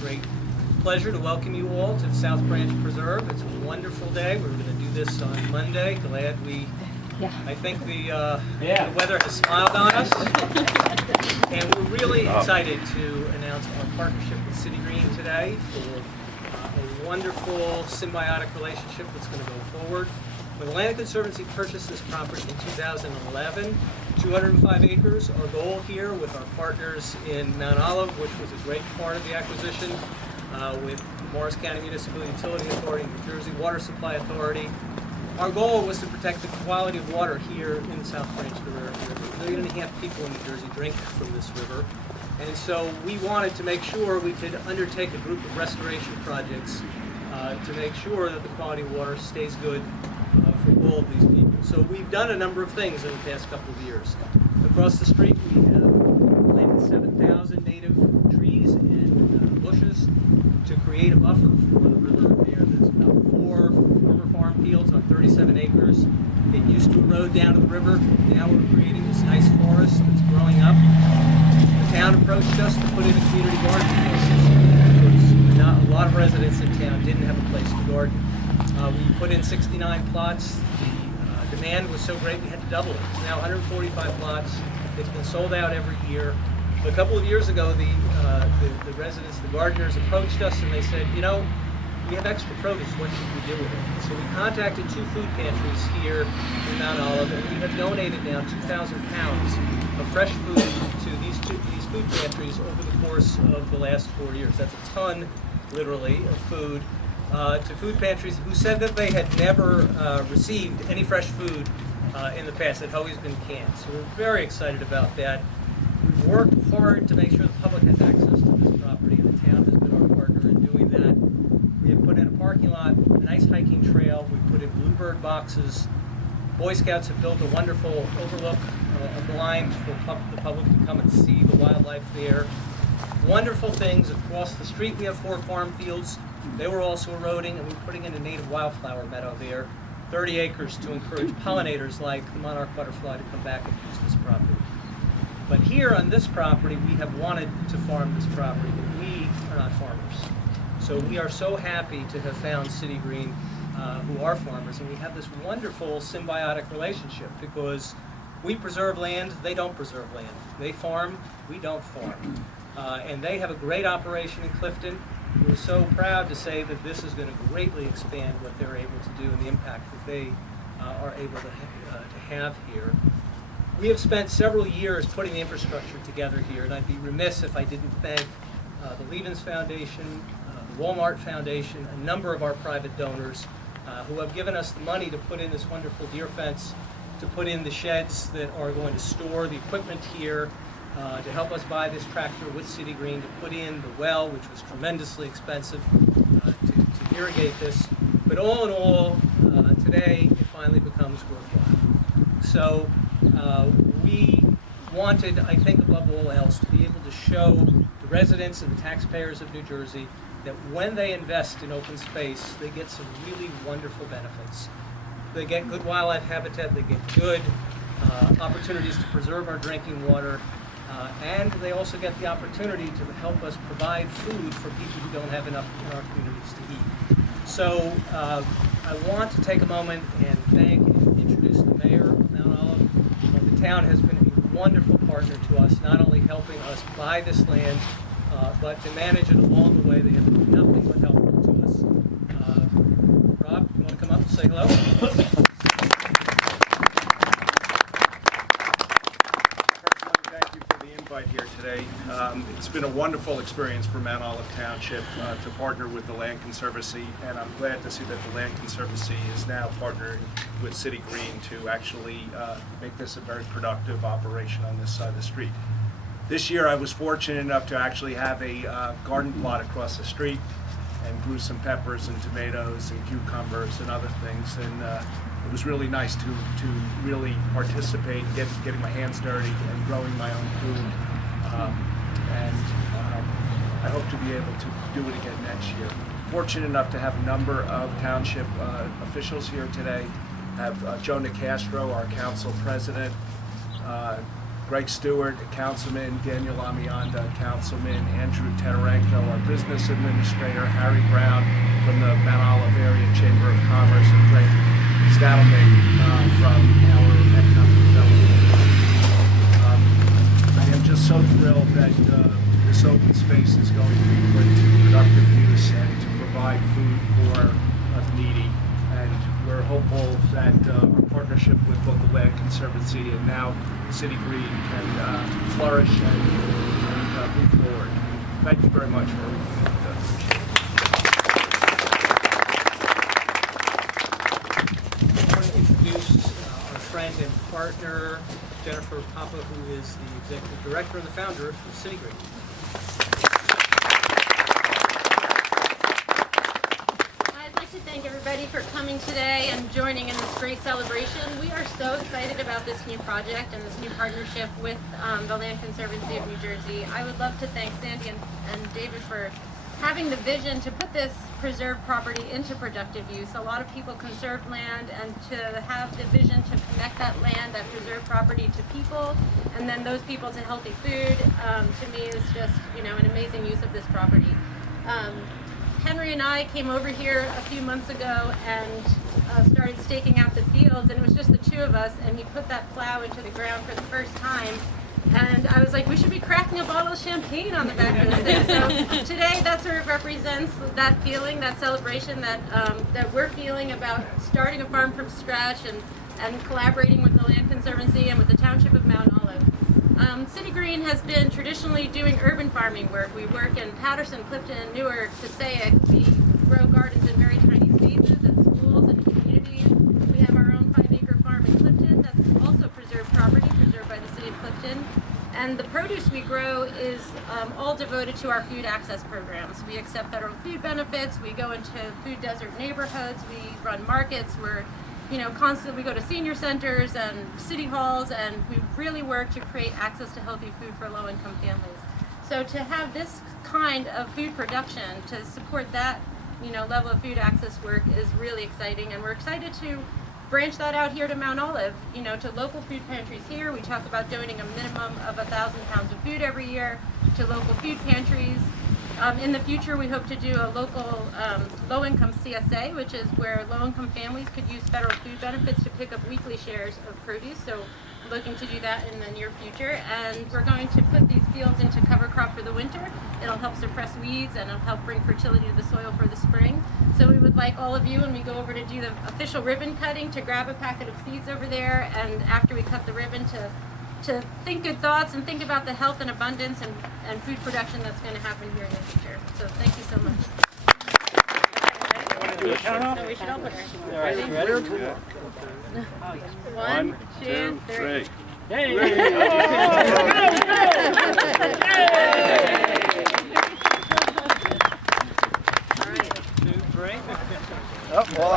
great pleasure to welcome you all to South Branch Preserve. It's a wonderful day. We're going to do this on Monday. Glad I think the weather has smiled on us. And we're really excited to announce our partnership with City Green today for a wonderful symbiotic relationship that's going to go forward. When the Land Conservancy purchased this property in 2011, 205 acres, our goal here with our partners in Mount Olive, which was a great part of the acquisition, with Morris County Municipal Utility Authority, New Jersey Water Supply Authority. Our goal was to protect the quality of water here in the South Branch River. 1.5 million people in New Jersey drink from this river. And so we wanted to make sure we could undertake a group of restoration projects to make sure that the quality of water stays good for all of these people. So we've done a number of things in the past couple of years. Across the street we have planted 7,000 native trees and bushes to create a buffer for the river there. There's about 4 former farm fields on 37 acres. It used to erode down to the river. Now we're creating this nice forest that's growing up. The town approached us to put in a community garden because a lot of residents in town didn't have a place to garden. We put in 69 plots. The demand was so great we had to double it. It's now 145 plots. It's been sold out every year. A couple of years ago, the residents, the gardeners approached us and they said, you know, we have extra produce, what should we do with it? So we contacted 2 food pantries here in Mount Olive, and we have donated now 2,000 pounds of fresh food to these food pantries over the course of the last 4 years. That's a ton, literally, of food to food pantries who said that they had never received any fresh food in the past. It had always been canned. So we're very excited about that. We've worked hard to make sure the public has access to this property. The town has been our partner in doing that. We have put in a parking lot, a nice hiking trail. We put in bluebird boxes. Boy Scouts have built a wonderful overlook, a blind for the public to come and see the wildlife there. Wonderful things. Across the street we have 4 farm fields. They were also eroding, and we're putting in a native wildflower meadow there. 30 acres to encourage pollinators like the monarch butterfly to come back and use this property. But here on this property, we have wanted to farm this property, but we are not farmers. So we are so happy to have found City Green, who are farmers, and we have this wonderful symbiotic relationship because we preserve land, they don't preserve land. They farm, we don't farm. And they have a great operation in Clifton. We're so proud to say that this is going to greatly expand what they're able to do and the impact that they are able to have here. We have spent several years putting the infrastructure together here, and I'd be remiss if I didn't thank the Levens Foundation, the Walmart Foundation, a number of our private donors who have given us the money to put in this wonderful deer fence, to put in the sheds that are going to store the equipment here, to help us buy this tractor with City Green, to put in the well, which was tremendously expensive, to irrigate this. But all in all, today it finally becomes worthwhile. So we wanted, I think above all else, to be able to show the residents and the taxpayers of New Jersey that when they invest in open space, they get some really wonderful benefits. They get good wildlife habitat, they get good opportunities to preserve our drinking water, and they also get the opportunity to help us provide food for people who don't have enough in our communities to eat. So I want to take a moment and thank and introduce the mayor of Mount Olive. The town has been a wonderful partner to us, not only helping us buy this land, but to manage it along the way. They have been nothing but helpful to us. Rob, you want to come up and say hello? Thank you for the invite here today. It's been a wonderful experience for Mount Olive Township to partner with the Land Conservancy, and I'm glad to see that the Land Conservancy is now partnering with City Green to actually make this a very productive operation on this side of the street. This year I was fortunate enough to actually have a garden plot across the street and grew some peppers and tomatoes and cucumbers and other things, and it was really nice to really participate, getting my hands dirty and growing my own food. I hope to be able to do it again next year. Fortunate enough to have a number of township officials here today. Have Joe Nicastro, our council president, Greg Stewart, Councilman, Daniel Amianda, Councilman, Andrew Tetarenko, our business administrator, Harry Brown from the Mount Olive Area Chamber of Commerce, and Greg Stadelman from our economic development. I am just so thrilled that this open space is going to be put to productive use and to provide food for the needy. And we're hopeful that our partnership with both the Land Conservancy and now City Green can flourish and move forward. Thank you very much for everything that you've done. I want to introduce our friend and partner, Jennifer Papa, who is the executive director and the founder of City Green. I'd like to thank everybody for coming today and joining in this great celebration. We are so excited about this new project and this new partnership with the Land Conservancy of New Jersey. I would love to thank Sandy and David for having the vision to put this preserved property into productive use. A lot of people conserve land, and to have the vision to connect that land, that preserved property, to people, and then those people to healthy food, to me is just, an amazing use of this property. Henry and I came over here a few months ago and started staking out the fields, and it was just the two of us, and he put that plow into the ground for the first time. And I was like, we should be cracking a bottle of champagne on the back of this thing. So today, that sort of represents that feeling, that celebration that we're feeling about starting a farm from scratch and collaborating with the Land Conservancy and with the Township of Mount Olive. City Green has been traditionally doing urban farming work. We work in Patterson, Clifton, Newark, Passaic. We grow gardens in very tiny spaces at schools and communities. We have our own 5-acre farm in Clifton that's also preserved property, preserved by the city of Clifton. And the produce we grow is all devoted to our food access programs. We accept federal food benefits. We go into food desert neighborhoods. We run markets. We're constantly, we go to senior centers and city halls, and we really work to create access to healthy food for low-income families. So to have this kind of food production, to support that, level of food access work is really exciting, and we're excited to branch that out here to Mount Olive, to local food pantries here. We talk about donating a minimum of 1,000 pounds of food every year to local food pantries. In the future, we hope to do a local low-income CSA, which is where low-income families could use federal food benefits to pick up weekly shares of produce. So we're looking to do that in the near future. And we're going to put these fields into cover crop for the winter. It'll help suppress weeds, and it'll help bring fertility to the soil for the spring. So we would like all of you, when we go over to do the official ribbon cutting, to grab a packet of seeds over there, and after we cut the ribbon, to think good thoughts and think about the health and abundance and food production that's going to happen here in the future. So thank you so much. No, we should all put our All right, you ready? Yeah. 1, 2, 3. Hey! All right. 2, 3. Oh, well,